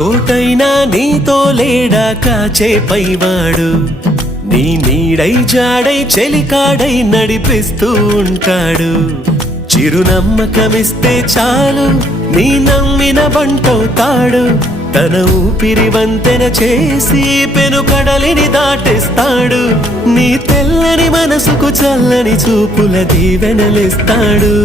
తోటైనా నీతో లేడా కాచే పైవాడు, నీ నీడై జాడై చెలికాడై నడిపిస్తూ ఉంటాడు. చిరునమ్మకమిస్తే చాలు నీ నమ్మిన బంటవుతాడు. తన ఊపిరి వంతెన చేసి పెను కడలిని దాటిస్తాడు. నీ తెల్లని మనసుకు చల్లని చూపుల దీవెనలిస్తాడు.